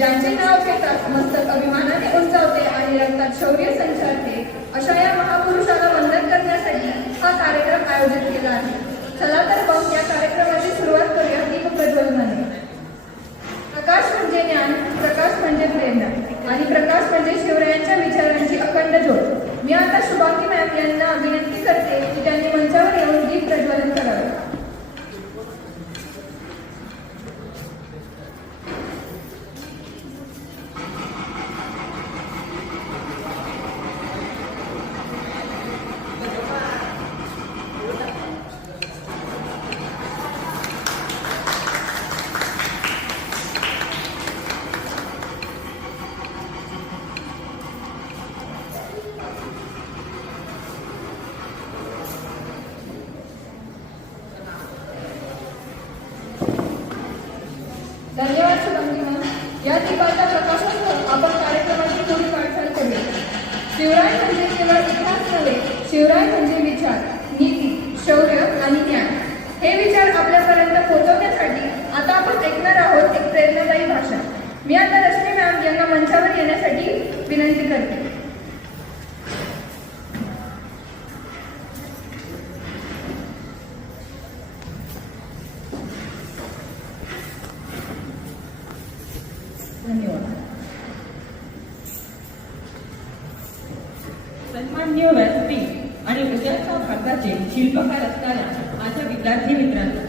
ज्यांचे नाव घेताच मस्तक अभिमानाने उंचावते आणि रक्तात शौर्य संचारते, अशा या महापुरुषाला वंदन करण्यासाठी हा कार्यक्रम आयोजित केला आहे. चला तर मग या कार्यक्रमाची सुरुवात करूया दीप प्रज्वलनाने. प्रकाश म्हणजे ज्ञान, प्रकाश म्हणजे प्रेरणा आणि प्रकाश म्हणजे शिवरायांच्या विचारांची अखंड ज्योत. मी आता शुभांगी मॅम यांना विनंती करते की त्यांनी मंचावर येऊन दीप प्रज्वलन करावे. धन्यवाद शुभांगी मॅम. या दीपाच्या प्रकाशासह आपण कार्यक्रमाची पुढील वाटचाल करूया. शिवराय म्हणजे केवळ इतिहास नव्हे, शिवराय म्हणजे विचार, नीती, शौर्य आणि ज्ञान. हे विचार आपल्यापर्यंत पोहोचवण्यासाठी आता आपण ऐकणार आहोत एक प्रेरणादायी भाषण. मी आता रश्मी मॅम यांना मंचावर येण्यासाठी विनंती करते. धन्यवाद. सन्माननीय व्यासपीठ आणि उद्याच्या भारताचे शिल्पकार असणाऱ्या माझ्या विद्यार्थी मित्रांनो,